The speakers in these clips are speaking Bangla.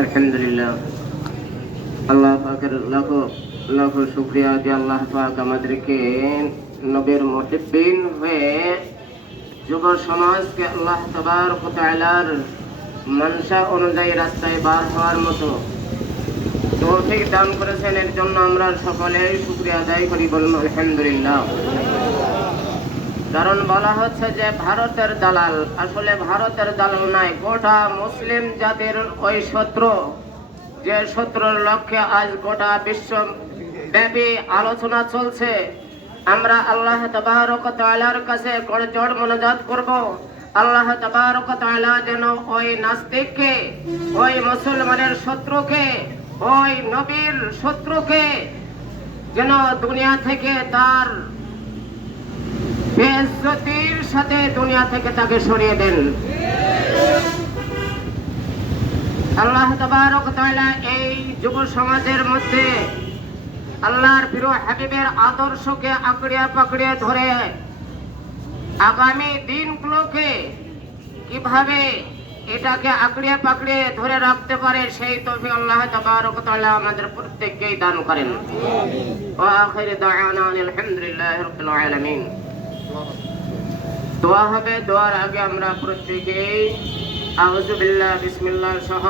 আলহামদুলিল্লাহ। আল্লাহ পাকের লাখ লাখ শুক্রিয়া যে আল্লাহ পাক আমাদেরকে নবীর মুহিব্বিন হয়ে যুব সমাজকে আল্লাহ তবারক তাআলার মনসা অনুযায়ী রাস্তায় বার হওয়ার মতো তৌফিক দান করেছেন। এর জন্য আমরা সকলেই শুক্রিয়া আদায় করি বলুন আলহামদুলিল্লাহ। কারণ বলা হচ্ছে যে ভারতের দালাল। আসলে ভারতের দালাল নাই গোটা মুসলিম জাতির ওই শত্রু। যে শত্রুর লক্ষ্যে আজ গোটা বিশ্ব ব্যাপী আলোচনা চলছে। আমরা আল্লাহ তবারক তাআলার কাছে জোর মনোজাত করব। আল্লাহ তবারক তাআলা যেন ওই নাস্তিককে, ওই মুসলমানের শত্রুকে, ওই নবীর শত্রুকে যেন দুনিয়া থেকে তার বেজ্জতির সাথে দুনিয়া থেকে তাকে সরিয়ে দেন। আল্লাহ তাবারক তাআলা এই যুব সমাজের মধ্যে আল্লাহর প্রিয় হাবিবের আদর্শকে আঁকড়িয়া পাকড়িয়ে ধরে আগামী দিনগুলোকে কীভাবে এটাকে আঁকড়িয়ে পাকড়িয়ে ধরে রাখতে পারে সেই তৌফিক আল্লাহ তাবারক তাআলা আমাদের প্রত্যেককেই দান করেন। ওয়া আখির দাওয়ানা আলহামদুলিল্লাহি রাব্বিল আলামিন। দোয়া হবে, দোয়ার আগে আমরা প্রত্যেকেই আউযুবিল্লাহ বিসমিল্লাহ সহ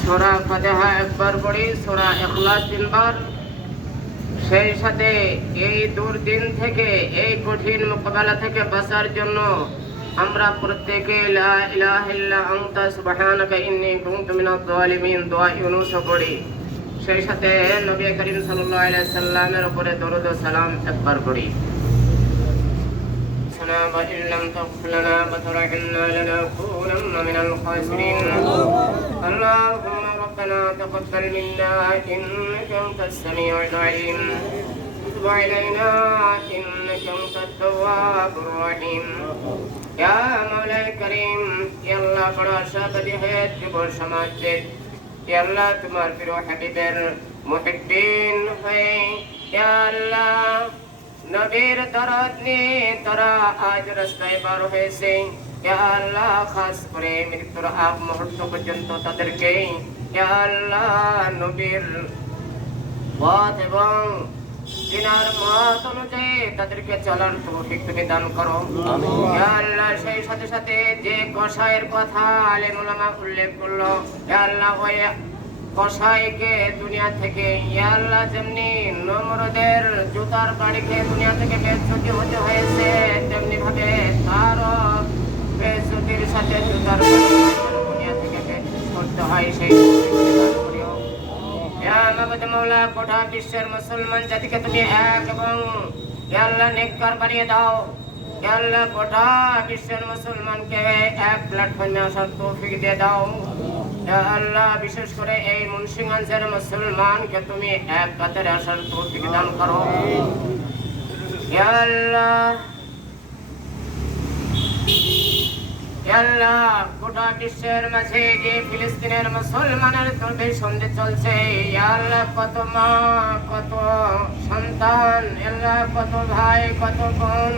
সূরা ফাতিহা একবার পড়ি, সূরা ইখলাস তিনবার। সেই সাথে এই দুর্দিন থেকে, এই কঠিন মোকাবেলা থেকে বাঁচার জন্য আমরা প্রত্যেকে লা ইলাহা ইল্লা আনতা সুবহানাকা ইন্নী কুনতু মিনাজ জালিমিন দোয়া ইউনূস পড়ি। সেই সাথে নবী করিম সাল্লামের উপরে দরুদ সালাম একবার করি وإن لم تغفر لنا وترحمنا لنكونن من الخاسرين اللهم ربنا تقبل منا إنك أنت السميع العليم تب علينا إنك أنت التواب الرحيم يا مولاي الكريم يلا فراشا بديهات جبر شماتك আল্লাহ তোমার প্রিয় হাবিবের মুহিদ্দিন হয়ে আল্লাহ নবীর দরদ নিয়ে তারা আজ রাস্তায় বার হয়েছে আল্লাহ খাস করে মৃত্যুর আগ মুহূর্ত পর্যন্ত তাদেরকে আল্লাহ নবীর পথ এবং মত অনুযায়ী তাদেরকে চলার তৌফিক তুমি দান করো। ইয়া আল্লাহ সেই সাথে সাথে যে কষায়ের কথা আলেম উল্লেখ করল ইয়া আল্লাহ কসাইকে দুনিয়া থেকে ইয়া আল্লাহ যেমনি নমরদের জুতার বাড়ি খেয়ে দুনিয়া থেকে বেজ্জতি হতে হয়েছে তেমনি ভাবে তারও বেজ্জতির সাথে জুতার দুনিয়া থেকে বেজ করতে হয় সেই মৌলা গোটা বিশ্বের মুসলমান জাতিকে তুমি এক এবং আল্লাহ নেককার বানিয়ে দাও। আল্লাহ গোটা বিশ্বের মুসলমানকে এক প্ল্যাটফর্মে আসার তৌফিক দিয়ে দাও। আল্লাহ, বিশেষ করে এই মুন্সিগঞ্জের মুসলমানকে তুমি এক কাতারে আসার তৌফিক দান করো। আল্লাহ আল্লাহ, গোটা বিশ্বের মাঝে যে ফিলিস্তিনের মুসলমানের সন্ধে চলছে আল্লাহ, কত মা, কত সন্তান আল্লাহ ভাই, কত বোন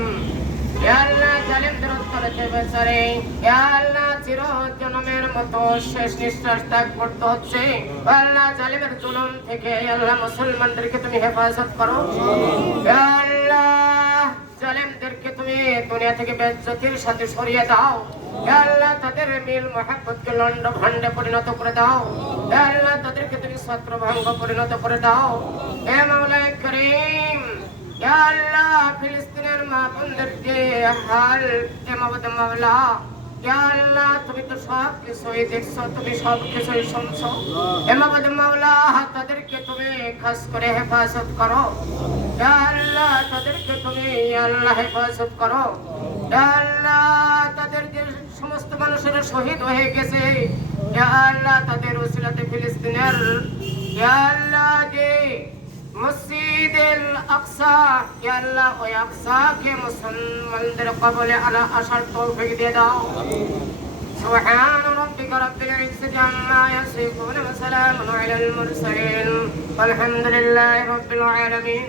আল্লাহ, জালিমদের মতো শেষ নিঃশ্বাস ত্যাগ করতে হচ্ছে। আল্লাহ, জালিমের জুলুম থেকে আল্লাহ, মুসলমানদেরকে তুমি হেফাজত করো। আল্লাহ জালিমদেরকে তুমি দুনিয়া থেকে বেজ্জতির সাথে সরিয়ে দাও। লন্ড ভান্ডে পরিণত করে দাও। আল্লাহ তাদেরকে তুমি ছত্র ভঙ্গ পরিণত করে দাও। হে মাওলাই করিম, আল্লাহ ফিলিস্তিনের মা বোনদেরকে হাল এমাবত মাওলা। হেফাজত করো। আল্লাহ, তাদেরকে তুমি আল্লাহ হেফাজত করো। আল্লাহ, তাদের যে সমস্ত মানুষেরা শহীদ হয়ে গেছে আল্লাহ, তাদের ওসিলাতে ফিলিস্তিনের মসজিদ আকসা ইয়া আল্লাহ ওই আকসাকে মুসলমানদের কবলে আলা আসার তৌফিক দিয়ে দাও سبحان ربك رب العزة عما يصفون وسلام على المرسلين والحمد لله رب العالمين